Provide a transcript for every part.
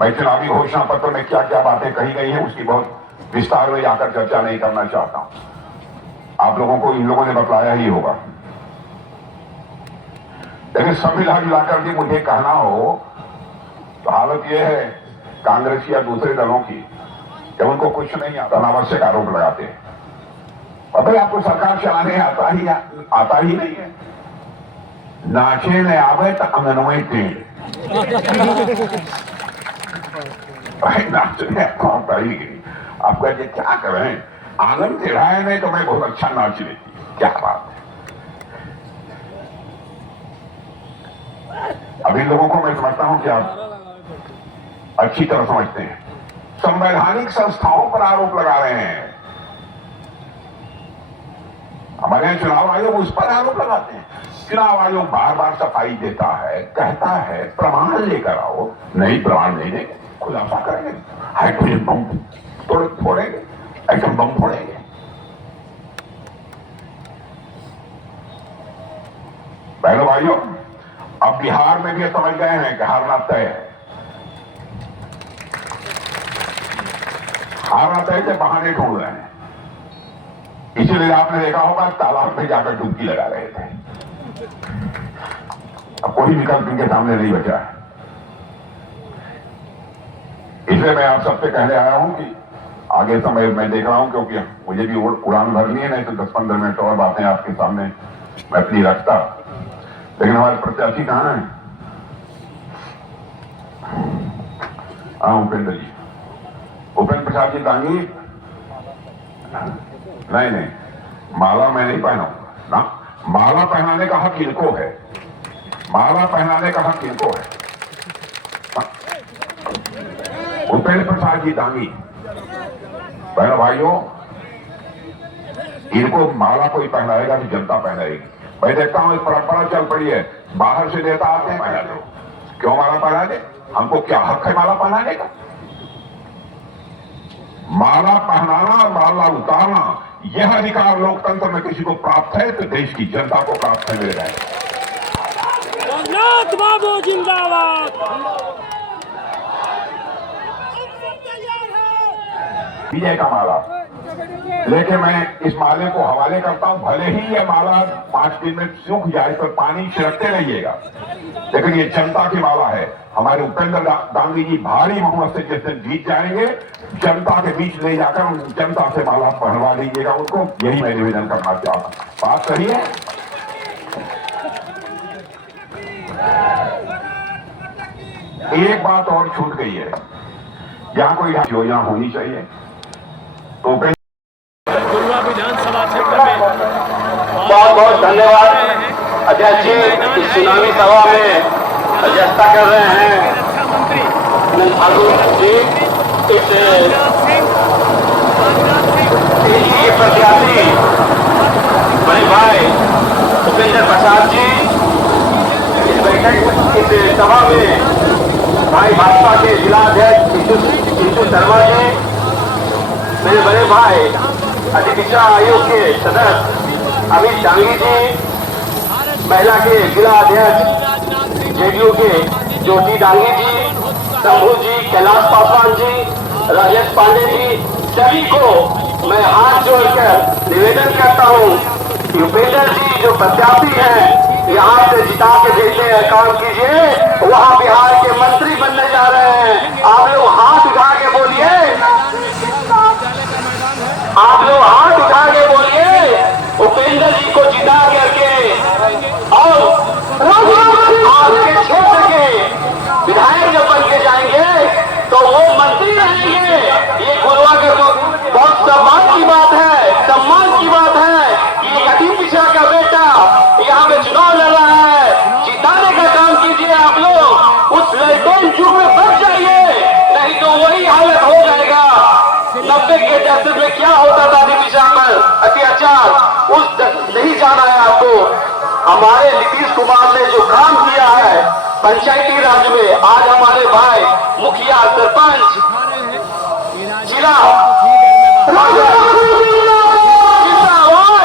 मैं चुनावी घोषणा पत्र में क्या क्या बातें कही गई हैं उसकी बहुत विस्तार में जाकर चर्चा नहीं करना चाहता हूं। आप लोगों को इन लोगों ने बतलाया ही होगा। लेकिन सब मिलाकर भी मुझे कहना हो तो हालत यह है कांग्रेस या दूसरे दलों की कि उनको कुछ नहीं आता, अनावश्यक आरोप लगाते हैं। और भाई आपको सरकार चलाने आता ही नहीं है। नाचे ने आवे तो अंगनवाई पेड़ नाचने आता ही नहीं। आप कहते क्या करें, आंगन टेढ़ाए नहीं तो मैं बहुत अच्छा नाच लेती। क्या बात है। अभी लोगों को मैं समझता हूं कि आप अच्छी तरह समझते हैं। संवैधानिक संस्थाओं पर आरोप लगा रहे हैं। हमारे यहाँ चुनाव आयोग उस पर आरोप लगाते हैं। चुनाव आयोग बार बार सफाई देता है, कहता है प्रमाण लेकर आओ। नहीं, प्रमाण नहीं देंगे, खुलासा करेंगे, हाइड्रोजन बम फोड़ेंगे, एटम बम फोड़ेंगे। बहनों भाइयों, अब बिहार में भी समझ गए हैं कि हारना तय है। हारना तय से बहाने ढूंढ रहे हैं। इसीलिए आपने देखा होगा तालाब में जाकर डुबकी लगा रहे थे। अब कोई विकल्प इनके सामने नहीं बचा है। इसलिए मैं आप सबसे कहने आया हूं कि आगे समय मैं देख रहा हूं, क्योंकि मुझे भी उड़ान भरनी है, नहीं तो 10-15 मिनट और बातें आपके सामने मैं अपनी रखता। लेकिन हमारे प्रत्याशी कहां हैं? उपेंद्र जी, उपेंद्र प्रसाद जी दांगी। नहीं, माला मैं नहीं पहनाऊंगा ना। माला पहनाने का हक इनको है। माला पहनाने का हक इनको है। उपेंद्र प्रसाद जी दांगी, बहनों भाइयों, इनको माला कोई पहनाएगा तो जनता पहनाएगी। मैं देखता हूं एक परंपरा चल पड़ी है, बाहर से नेता आते हैं, पहना दो। क्यों माला पहना दे? हमको क्या हक है माला पहनाने का? माला पहनाना और माला उतारना यह अधिकार लोकतंत्र में किसी को प्राप्त है तो देश की जनता को प्राप्त है। मेरे भाई बाबू जिंदाबाद। विजय का माला लेके मैं इस माले को हवाले करता हूं। भले ही यह माला 5 दिन में सूख जाए तो पानी छिड़कते रहिएगा, लेकिन ये जनता की माला है। हमारे उपेंद्र दांगी जी भारी बहुमत से जिस दिन जीत जाएंगे, जनता के बीच ले जाकर जनता से माला पहनवा लीजिएगा उनको। यही मैं निवेदन करना चाहता हूं। बात सही है। एक बात और छूट गई है, यहां कोई योजना होनी चाहिए तो विधानसभा क्षेत्र में बहुत बहुत धन्यवाद अध्यक्ष जी। इस चुनावी सभा में अध्यक्षता कर रहे हैं जी। ये प्रत्याशी बड़े भाई उपेंद्र प्रसाद जी इस बैठक इस सभा में भाई भाजपा के जिला अध्यक्ष इंदु शर्मा जी, मेरे बड़े भाई अधिपिछड़ा आयोग के सदस्य अमित डांगी जी, महिला के जिला अध्यक्ष जेडीयू के ज्योति डांगी जी, शंभू जी, कैलाश पासवान जी, राजेश पांडे जी, सभी को मैं हाथ जोड़कर निवेदन करता हूं कि उपेंद्र जी जो प्रत्याशी हैं यहाँ से जिता के भेजने का काम कीजिए। वहाँ बिहार के मंत्री बनने जा रहे हैं। आप लोग हाथ उठा के बोलिए, आप लोग हाथ उठा के बोलिए उपेंद्र जी को जिता करके और आपके क्षेत्र के विधायक जब बन के जाएंगे तो वो मंत्री रहेंगे। ये गुरुआ के बहुत सम्मान की बात है, सम्मान की बात है कि एक अति पिछड़ा का बेटा यहाँ पे चुनाव लड़ रहा है। जिताने का काम कीजिए आप लोग। उस लैंडलाइन युग में बच जाइए, नहीं तो वही हालत हो जाएगा 90 के दशक में क्या होता था दिशा पर अत्याचार, उस नहीं जाना है आपको। हमारे नीतीश कुमार ने जो काम किया है पंचायती राज में, आज हमारे भाई मुखिया, सरपंच, जिला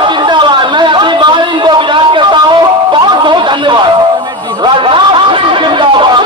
जिंदाबाद। मैं अपनी बात इनको विराट करता हूँ। बहुत बहुत धन्यवाद। राजनाथ सिंह जिंदाबाद।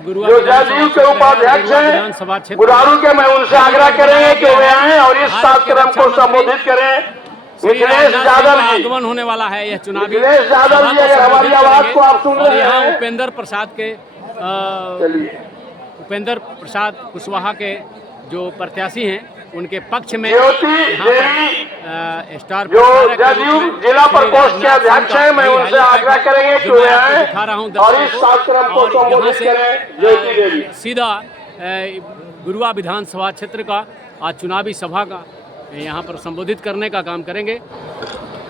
जो जदयू के उपाध्यक्ष हैं गुरारू के, मैं उनसे आग्रह करेंगे कि वे आए और इस कार्यक्रम को संबोधित करें। मिथिलेश यादव जी, आगमन होने वाला है यह चुनावी मिथिलेश यादव जी, अगर हमारी आवाज को आप सुन और रहे यहाँ हैं, उपेंद्र प्रसाद के उपेंद्र प्रसाद कुशवाहा के जो प्रत्याशी हैं उनके पक्ष में ज्योति यहाँ देवी पर, स्टार जो प्रचारक के रूप जदयू में जिला श्री प्रकोष्ठ के राजनाथ सिंह अध्यक्ष का हैं, मैं कई उनसे हाईलाइट आग्रह करेंगे कि जो वे मैं आपको आए दिखा रहा हूँ और इस दर्शकों कार्यक्रम को और यहाँ संबोधित से करें। ज्योति देवी सीधा गुरुआ विधानसभा क्षेत्र का आज चुनावी सभा का यहाँ पर संबोधित करने का काम करेंगे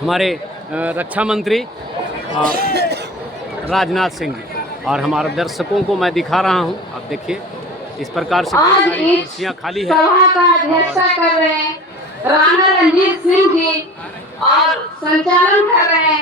हमारे रक्षा मंत्री राजनाथ सिंह जी। और हमारे दर्शकों को मैं दिखा रहा हूँ, आप देखिए इस प्रकार से बहुत आज सारी इस कुर्सियाँ खाली है। सभा का अध्यक्षता कर रहे हैं राणा रणजीत सिंह जी और संचालन कर रहे हैं